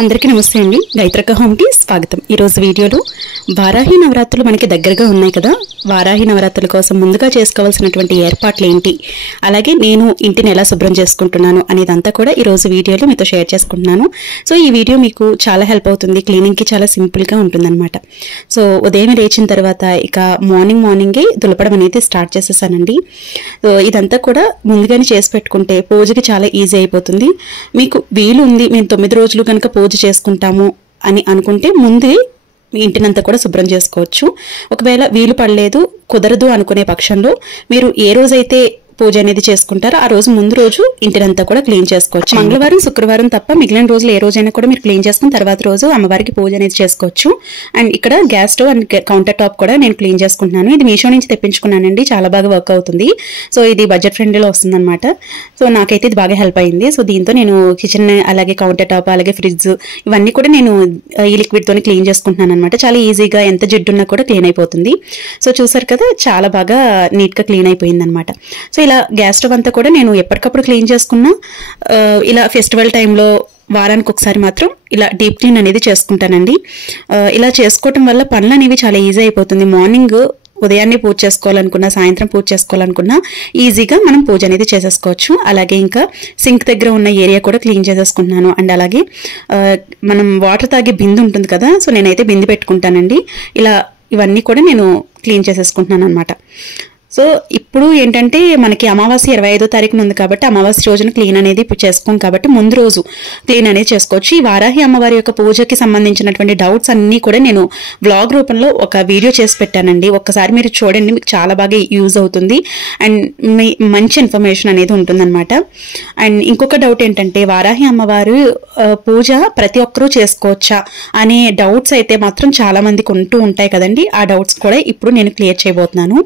అందరికీ నమస్తే అండి. గాయత్రక్క హోమ్ కి స్వాగతం. ఈ రోజు వీడియోలో వారాహి నవరాత్రులు మనకి దగ్గరగా ఉన్నాయి కదా. వారాహి నవరాత్రుల కోసం ముందుగా చేసుకోవాల్సినటువంటి ఏర్పాట్లు ఏంటి, అలాగే నేను ఇంటిని ఎలా శుభ్రం చేసుకుంటున్నాను అనేదంతా కూడా ఈ రోజు వీడియోలో మీతో షేర్ చేసుకుంటున్నాను. సో ఈ వీడియో మీకు చాలా హెల్ప్ అవుతుంది. క్లీనింగ్ కి చాలా సింపుల్ గా ఉంటుందన్నమాట. సో ఉదయం లేచిన తర్వాత ఇక మార్నింగే దులపడం అనేది స్టార్ట్ చేసేసానండి. సో ఇదంతా కూడా ముందుగానే చేసి పెట్టుకుంటే పూజకి చాలా ఈజీ అయిపోతుంది. మీకు వీలు ఉంది, మేము 9 రోజులు కనుక పూజ చేసుకుంటాము అని అనుకుంటే ముందే మీ ఇంటినంతా కూడా శుభ్రం చేసుకోవచ్చు. ఒకవేళ వీలు పడలేదు, కుదరదు అనుకునే పక్షంలో మీరు ఏ రోజైతే పూజ అనేది చేసుకుంటారో ఆ రోజు ముందు రోజు ఇంటినంతా కూడా క్లీన్ చేసుకోవచ్చు. మంగళవారం, శుక్రవారం తప్ప మిగిలిన రోజులు ఏ రోజైనా కూడా మీరు క్లీన్ చేసుకుని తర్వాత రోజు అమ్మవారికి పూజ అనేది చేసుకోవచ్చు. అండ్ ఇక్కడ gas stove and counter top కూడా నేను క్లీన్ చేసుకుంటున్నాను. ఇది మీషో నుంచి తెప్పించుకున్నానండి, చాలా బాగా వర్క్ అవుతుంది. సో ఇది బడ్జెట్ ఫ్రెండ్లీలో వస్తుంది అనమాట. సో నాకైతే ఇది బాగా హెల్ప్ అయింది. సో దీంతో నేను కిచెన్ అలాగే కౌంటర్ టాప్ అలాగే ఫ్రిడ్జ్ ఇవన్నీ కూడా నేను ఈ లిక్విడ్ తోనే క్లీన్ చేసుకుంటున్నాను అనమాట. చాలా ఈజీగా ఎంత జిడ్డున్నా కూడా క్లీన్ అయిపోతుంది. సో చూసారు కదా, చాలా బాగా నీట్ గా క్లీన్ అయిపోయింది అనమాట. సో ఇలా గ్యాస్ స్టవ్ అంతా కూడా నేను ఎప్పటికప్పుడు క్లీన్ చేసుకున్నా, ఇలా ఫెస్టివల్ టైంలో వారానికి ఒకసారి మాత్రం ఇలా డీప్ క్లీన్ అనేది చేసుకుంటానండి. ఇలా చేసుకోవటం వల్ల పనులు అనేవి చాలా ఈజీ అయిపోతుంది. మార్నింగ్ ఉదయాన్నే పూజ చేసుకోవాలనుకున్నా, సాయంత్రం పూజ చేసుకోవాలనుకున్నా ఈజీగా మనం పూజ అనేది చేసేసుకోవచ్చు. అలాగే ఇంకా సింక్ దగ్గర ఉన్న ఏరియా కూడా క్లీన్ చేసేసుకుంటున్నాను. అండ్ అలాగే మనం వాటర్ తాగే బిందె ఉంటుంది కదా, సో నేనైతే బిందె పెట్టుకుంటానండి. ఇలా ఇవన్నీ కూడా నేను క్లీన్ చేసేసుకుంటున్నాను అనమాట. సో ఇప్పుడు ఏంటంటే మనకి అమావాస్య 25వ తారీఖున ఉంది కాబట్టి అమావాస్య రోజున క్లీన్ అనేది చేసుకోం కాబట్టి ముందు రోజు క్లీన్ అనేది చేసుకోవచ్చు. ఈ వారాహి అమ్మవారి యొక్క పూజకి సంబంధించినటువంటి డౌట్స్ అన్నీ కూడా నేను వ్లాగ్ రూపంలో ఒక వీడియో చేసి పెట్టానండి. ఒక్కసారి మీరు చూడండి, మీకు చాలా బాగా యూజ్ అవుతుంది అండ్ మంచి ఇన్ఫర్మేషన్ అనేది ఉంటుందన్నమాట. అండ్ ఇంకొక డౌట్ ఏంటంటే, వారాహి అమ్మవారు పూజ ప్రతి ఒక్కరూ చేసుకోవచ్చా అనే డౌట్స్ అయితే మాత్రం చాలా మందికి ఉంటూ ఉంటాయి కదండి. ఆ డౌట్స్ కూడా ఇప్పుడు నేను క్లియర్ చేయబోతున్నాను.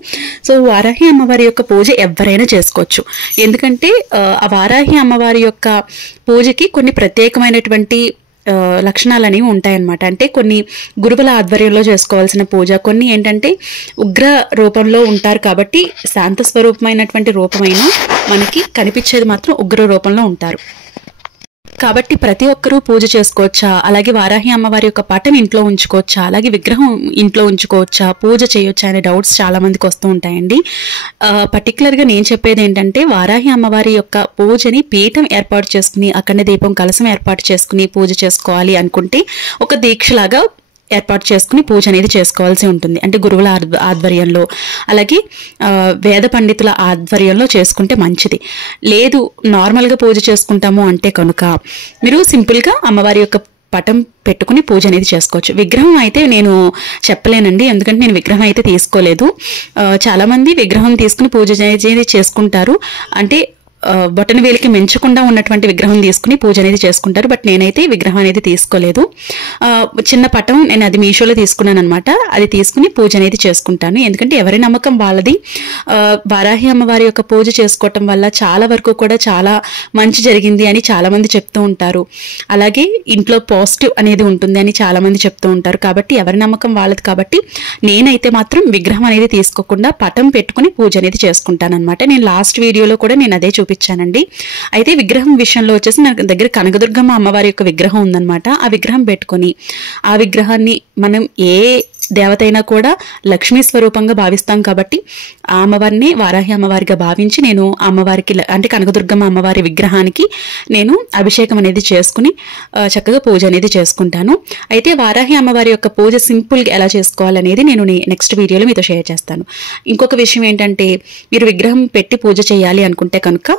సో వారాహి అమ్మవారి యొక్క పూజ ఎవరైనా చేసుకోవచ్చు. ఎందుకంటే ఆ వారాహి అమ్మవారి యొక్క పూజకి కొన్ని ప్రత్యేకమైనటువంటి లక్షణాలు అనేవి ఉంటాయన్నమాట. అంటే కొన్ని గురువుల ఆధ్వర్యంలో చేసుకోవాల్సిన పూజ, కొన్ని ఏంటంటే ఉగ్ర రూపంలో ఉంటారు కాబట్టి శాంత స్వరూపమైనటువంటి రూపమైన మనకి కనిపించేది మాత్రం ఉగ్ర రూపంలో ఉంటారు కాబట్టి ప్రతి ఒక్కరూ పూజ చేసుకోవచ్చా, అలాగే వారాహి అమ్మవారి యొక్క పటం ఇంట్లో ఉంచుకోవచ్చా, అలాగే విగ్రహం ఇంట్లో ఉంచుకోవచ్చా, పూజ చేయొచ్చా అనే డౌట్స్ చాలా మందికి వస్తూ ఉంటాయండి. పర్టికులర్గా నేను చెప్పేది ఏంటంటే, వారాహి అమ్మవారి యొక్క పూజని పీఠం ఏర్పాటు చేసుకుని అఖండ దీపం కలశం ఏర్పాటు చేసుకుని పూజ చేసుకోవాలి అనుకుంటే ఒక దీక్షలాగా ఏర్పాటు చేసుకుని పూజ అనేది చేసుకోవాల్సి ఉంటుంది. అంటే గురువుల ఆధ్వర్యంలో అలాగే వేద పండితుల ఆధ్వర్యంలో చేసుకుంటే మంచిది. లేదు నార్మల్గా పూజ చేసుకుంటాము అంటే కనుక మీరు సింపుల్గా అమ్మవారి యొక్క పటం పెట్టుకుని పూజ అనేది చేసుకోవచ్చు. విగ్రహం అయితే నేను చెప్పలేనండి, ఎందుకంటే నేను విగ్రహం అయితే తీసుకోలేదు. చాలామంది విగ్రహం తీసుకుని పూజ అనేది చేసుకుంటారు. అంటే బొటన వేలికి మించకుండా ఉన్నటువంటి విగ్రహం తీసుకుని పూజ అనేది చేసుకుంటారు. బట్ నేనైతే విగ్రహం అనేది తీసుకోలేదు. చిన్న పటం నేను అది మీషోలో తీసుకున్నాను అనమాట. అది తీసుకుని పూజ అనేది చేసుకుంటాను. ఎందుకంటే ఎవరి నమ్మకం వాళ్ళది. వారాహి అమ్మవారి యొక్క పూజ చేసుకోవటం వల్ల చాలా వరకు కూడా చాలా మంచి జరిగింది అని చాలా మంది చెప్తూ ఉంటారు. అలాగే ఇంట్లో పాజిటివ్ అనేది ఉంటుంది అని చాలా మంది చెప్తూ ఉంటారు. కాబట్టి ఎవరి నమ్మకం వాళ్ళది. కాబట్టి నేనైతే మాత్రం విగ్రహం అనేది తీసుకోకుండా పటం పెట్టుకుని పూజ అనేది చేసుకుంటాను అనమాట. నేను లాస్ట్ వీడియోలో కూడా నేను అదే చూపించానండి. అయితే విగ్రహం విషయంలో వచ్చేసి నా దగ్గర కనకదుర్గమ్మ అమ్మవారి యొక్క విగ్రహం ఉందన్నమాట. ఆ విగ్రహం పెట్టుకొని ఆ విగ్రహాన్ని మనం ఏ దేవత అయినా కూడా లక్ష్మీ స్వరూపంగా భావిస్తాం కాబట్టి ఆ అమ్మవారిని వారాహి అమ్మవారిగా భావించి నేను అమ్మవారికి అంటే కనకదుర్గమ్మ అమ్మవారి విగ్రహానికి నేను అభిషేకం అనేది చేసుకుని చక్కగా పూజ అనేది చేసుకుంటాను. అయితే వారాహి అమ్మవారి యొక్క పూజ సింపుల్గా ఎలా చేసుకోవాలనేది నేను నెక్స్ట్ వీడియోలో మీతో షేర్ చేస్తాను. ఇంకొక విషయం ఏంటంటే, మీరు విగ్రహం పెట్టి పూజ చేయాలి అనుకుంటే కనుక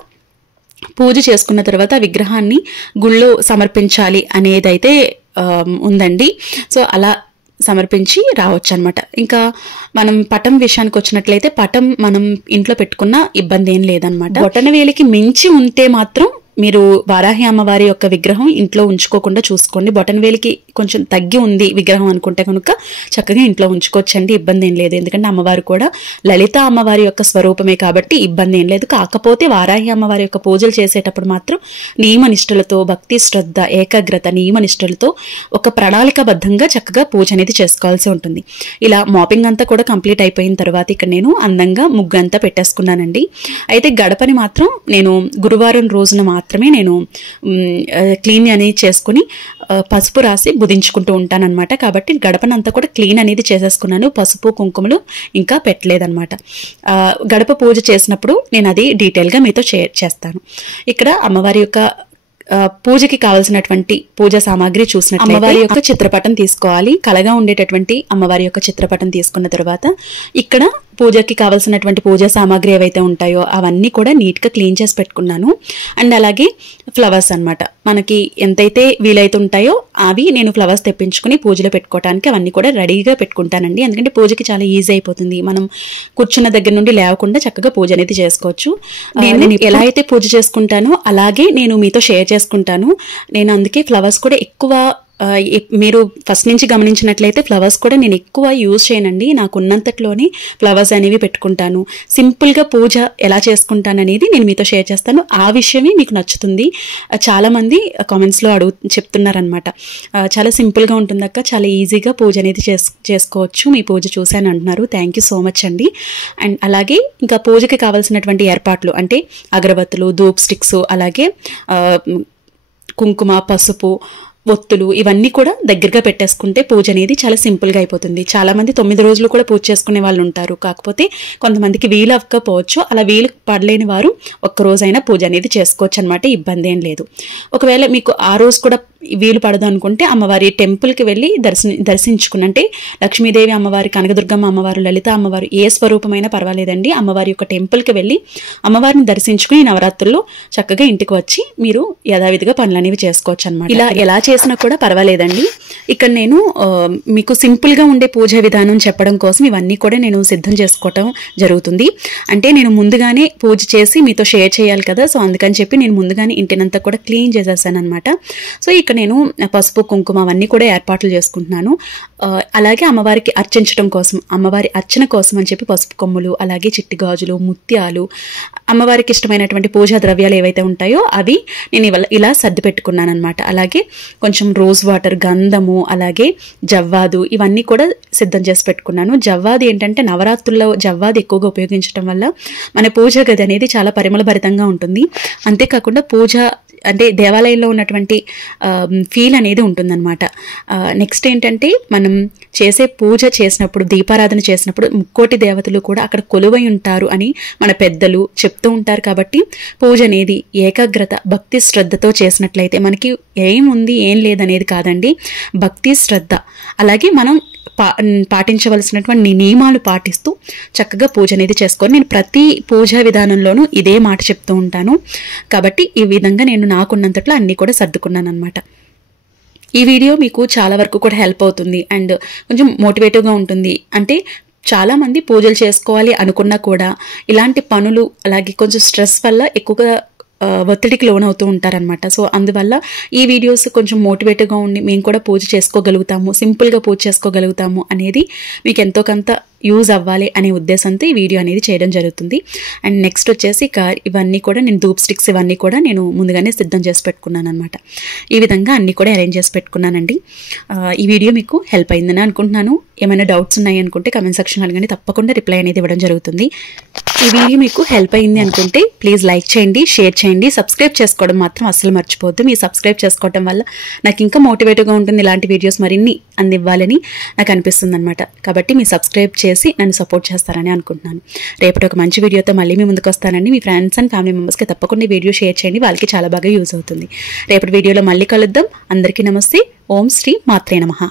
పూజ చేసుకున్న తర్వాత విగ్రహాన్ని గుళ్ళో సమర్పించాలి అనేదైతే ఉందండి. సో అలా సమర్పించి రావచ్చు అనమాట. ఇంకా మనం పటం విషయానికి వచ్చినట్లయితే పటం మనం ఇంట్లో పెట్టుకున్న ఇబ్బంది ఏం లేదనమాట. బొటన వేలికి మించి ఉంటే మాత్రం మీరు వారాహి అమ్మవారి యొక్క విగ్రహం ఇంట్లో ఉంచుకోకుండా చూసుకోండి. బొటన వేలికి కొంచెం తగ్గి ఉంది విగ్రహం అనుకుంటే కనుక చక్కగా ఇంట్లో ఉంచుకోవచ్చండి, ఇబ్బంది ఏం లేదు. ఎందుకంటే అమ్మవారు కూడా లలిత అమ్మవారి యొక్క స్వరూపమే కాబట్టి ఇబ్బంది ఏం లేదు. కాకపోతే వారాహి అమ్మవారి యొక్క పూజలు చేసేటప్పుడు మాత్రం నియమనిష్టలతో, భక్తి శ్రద్ధ, ఏకాగ్రత, నియమనిష్టలతో ఒక ప్రణాళికాబద్ధంగా చక్కగా పూజ అనేది చేసుకోవాల్సి ఉంటుంది. ఇలా మాపింగ్ అంతా కూడా కంప్లీట్ అయిపోయిన తర్వాత ఇక్కడ నేను అందంగా ముగ్గు అంతా పెట్టేసుకున్నానండి. అయితే గడపని మాత్రం నేను గురువారం రోజున మాత్రం మాత్రమే నేను క్లీన్ అనేది చేసుకుని పసుపు రాసి బుదించుకుంటూ ఉంటానన్నమాట. కాబట్టి గడపనంతా కూడా క్లీన్ అనేది చేసేసుకున్నాను. పసుపు కుంకుమలు ఇంకా పెట్టలేదన్నమాట. గడప పూజ చేసినప్పుడు నేను అది డీటెయిల్గా మీతో షేర్ చేస్తాను. ఇక్కడ అమ్మవారి యొక్క పూజకి కావాల్సినటువంటి పూజా సామాగ్రి చూసినట్లయితే అమ్మవారి యొక్క చిత్రపటం తీసుకోవాలి. కళగా ఉండేటటువంటి అమ్మవారి యొక్క చిత్రపటం తీసుకున్న తర్వాత ఇక్కడ పూజకి కావాల్సినటువంటి పూజా సామాగ్రి ఏవైతే ఉంటాయో అవన్నీ కూడా నీట్గా క్లీన్ చేసి పెట్టుకున్నాను. అండ్ అలాగే ఫ్లవర్స్ అన్నమాట, మనకి ఎంతైతే వీలైతే ఉంటాయో అవి నేను ఫ్లవర్స్ తెప్పించుకుని పూజలో పెట్టుకోవడానికి అవన్నీ కూడా రెడీగా పెట్టుకుంటానండి. ఎందుకంటే పూజకి చాలా ఈజీ అయిపోతుంది. మనం కూర్చున్న దగ్గర నుండి లేవకుండా చక్కగా పూజ అనేది చేసుకోవచ్చు. నేను ఎలా అయితే పూజ చేసుకుంటానో అలాగే నేను మీతో షేర్ చేసుకుంటాను. నేను అందుకే ఫ్లవర్స్ కూడా ఎక్కువ మీరు ఫస్ట్ నుంచి గమనించినట్లయితే ఫ్లవర్స్ కూడా నేను ఎక్కువ యూజ్ చేయనండి. నాకున్నంతట్లోనే ఫ్లవర్స్ అనేవి పెట్టుకుంటాను. సింపుల్గా పూజ ఎలా చేసుకుంటాను అనేది నేను మీతో షేర్ చేస్తాను. ఆ విషయమే మీకు నచ్చుతుంది. చాలామంది కామెంట్స్లో చెప్తున్నారనమాట, చాలా సింపుల్గా ఉంటుందక్క, చాలా ఈజీగా పూజ అనేది చేసుకోవచ్చు, మీ పూజ చూశాను అంటున్నారు. థ్యాంక్ యూ సో మచ్ అండి. అండ్ అలాగే ఇంకా పూజకి కావాల్సినటువంటి ఏర్పాట్లు అంటే అగరబత్తులు, ధూప్ స్టిక్స్, అలాగే కుంకుమ, పసుపు, ఒత్తులు ఇవన్నీ కూడా దగ్గరగా పెట్టేసుకుంటే పూజ అనేది చాలా సింపుల్గా అయిపోతుంది. చాలామంది 9 రోజులు కూడా పూజ చేసుకునే వాళ్ళు ఉంటారు. కాకపోతే కొంతమందికి వీలు అవ్వకపోవచ్చు. అలా వీలు పడలేని వారు ఒక్కరోజైనా పూజ అనేది చేసుకోవచ్చు అనమాట. ఇబ్బంది ఏం లేదు. ఒకవేళ మీకు ఆ రోజు కూడా వీలు పడదు అనుకుంటే అమ్మవారి టెంపుల్కి వెళ్ళి దర్శించుకుని, అంటే లక్ష్మీదేవి అమ్మవారి, కనకదుర్గమ్మ అమ్మవారు, లలిత అమ్మవారు ఏ స్వరూపమైనా పర్వాలేదండి, అమ్మవారి యొక్క టెంపుల్కి వెళ్ళి అమ్మవారిని దర్శించుకుని నవరాత్రుల్లో చక్కగా ఇంటికి వచ్చి మీరు యథావిధిగా పనులు అనేవి చేసుకోవచ్చు అనమాట. ఇలా ఎలా చేసినా కూడా పర్వాలేదండి. ఇక్కడ నేను మీకు సింపుల్గా ఉండే పూజా విధానం చెప్పడం కోసం ఇవన్నీ కూడా నేను సిద్ధం చేసుకోవటం జరుగుతుంది. అంటే నేను ముందుగానే పూజ చేసి మీతో షేర్ చేయాలి కదా, సో అందుకని చెప్పి నేను ముందుగానే ఇంటినంతా కూడా క్లీన్ చేసేసాను అనమాట. సో ఇక్కడ నేను పసుపు కుంకుమ అవన్నీ కూడా ఏర్పాట్లు చేసుకుంటున్నాను. అలాగే అమ్మవారికి అర్చించడం కోసం, అమ్మవారి అర్చన కోసం అని చెప్పి పసుపు కొమ్ములు, అలాగే చిట్టి గాజులు, ముత్యాలు, అమ్మవారికి ఇష్టమైనటువంటి పూజా ద్రవ్యాలు ఏవైతే ఉంటాయో అవి నేను ఇలా సర్ది పెట్టుకున్నాను అనమాట. అలాగే కొంచెం రోజ్ వాటర్, గంధము, అలాగే జవ్వాదు ఇవన్నీ కూడా సిద్ధం చేసి పెట్టుకున్నాను. జవ్వాది ఏంటంటే నవరాత్రుల్లో జవ్వాది ఎక్కువగా ఉపయోగించడం వల్ల మన పూజా గది అనేది చాలా పరిమళభరితంగా ఉంటుంది. అంతేకాకుండా పూజ అంటే దేవాలయంలో ఉన్నటువంటి ఫీల్ అనేది ఉంటుందన్నమాట. నెక్స్ట్ ఏంటంటే మనం చేసే పూజ చేసినప్పుడు, దీపారాధన చేసినప్పుడు ముక్కోటి దేవతలు కూడా అక్కడ కొలువై ఉంటారు అని మన పెద్దలు చెప్తూ ఉంటారు. కాబట్టి పూజ అనేది ఏకాగ్రత, భక్తి శ్రద్ధతో చేసినట్లయితే మనకి ఏముంది ఏం లేదనేది కాదండి, భక్తి శ్రద్ధ, అలాగే మనం పాటించవలసినటువంటి నియమాలు పాటిస్తూ చక్కగా పూజ అనేది చేసుకోవాలి. నేను ప్రతి పూజా విధానంలోనూ ఇదే మాట చెప్తూ ఉంటాను. కాబట్టి ఈ విధంగా నేను నాకున్నంతట్లో అన్నీ కూడా సర్దుకున్నాను అనమాట. ఈ వీడియో మీకు చాలా వరకు కూడా హెల్ప్ అవుతుంది అండ్ కొంచెం మోటివేటివ్గా ఉంటుంది. అంటే చాలామంది పూజలు చేసుకోవాలి అనుకున్నా కూడా ఇలాంటి పనులు, అలాగే కొంచెం స్ట్రెస్ వల్ల ఎక్కువగా ఒత్తిడికి లోనవుతూ ఉంటారనమాట. సో అందువల్ల ఈ వీడియోస్ కొంచెం మోటివేటివ్గా ఉండి మేము కూడా పూజ చేసుకోగలుగుతాము, సింపుల్గా పూజ చేసుకోగలుగుతాము అనేది మీకు ఎంతో కొంత యూజ్ అవ్వాలి అనే ఉద్దేశంతో ఈ వీడియో అనేది చేయడం జరుగుతుంది. అండ్ నెక్స్ట్ వచ్చేసి ఇవన్నీ కూడా నేను ధూప్ స్టిక్స్ ఇవన్నీ కూడా నేను ముందుగానే సిద్ధం చేసి పెట్టుకున్నాను అనమాట. ఈ విధంగా అన్నీ కూడా అరేంజ్ చేసి పెట్టుకున్నానండి. ఈ వీడియో మీకు హెల్ప్ అయిందని అనుకుంటున్నాను. ఏమైనా డౌట్స్ ఉన్నాయి అనుకుంటే కమెంట్ సెక్షన్ అడగండి, తప్పకుండా రిప్లై అనేది ఇవ్వడం జరుగుతుంది. ఈ వీడియో మీకు హెల్ప్ అయింది అనుకుంటే ప్లీజ్ లైక్ చేయండి, షేర్ చేయండి, సబ్స్క్రైబ్ చేసుకోవడం మాత్రం అస్సలు మర్చిపోవద్దు. మీరు సబ్స్క్రైబ్ చేసుకోవడం వల్ల నాకు ఇంకా మోటివేటివ్గా ఉంటుంది, ఇలాంటి వీడియోస్ మరిన్ని అందివ్వాలని నాకు అనిపిస్తుంది అనమాట. కాబట్టి మీరు సబ్స్క్రైబ్ చేసి నన్ను సపోర్ట్ చేస్తారని అనుకుంటున్నాను. రేపటి ఒక మంచి వీడియోతో మళ్ళీ మీ ముందుకు వస్తానండి. మీ ఫ్రెండ్స్ అండ్ ఫ్యామిలీ మెంబర్స్కి తప్పకుండా ఈ వీడియో షేర్ చేయండి, వాళ్ళకి చాలా బాగా యూజ్ అవుతుంది. రేపటి వీడియోలో మళ్ళీ కలుద్దాం. అందరికీ నమస్తే. ఓం శ్రీ మాత్రే నమః.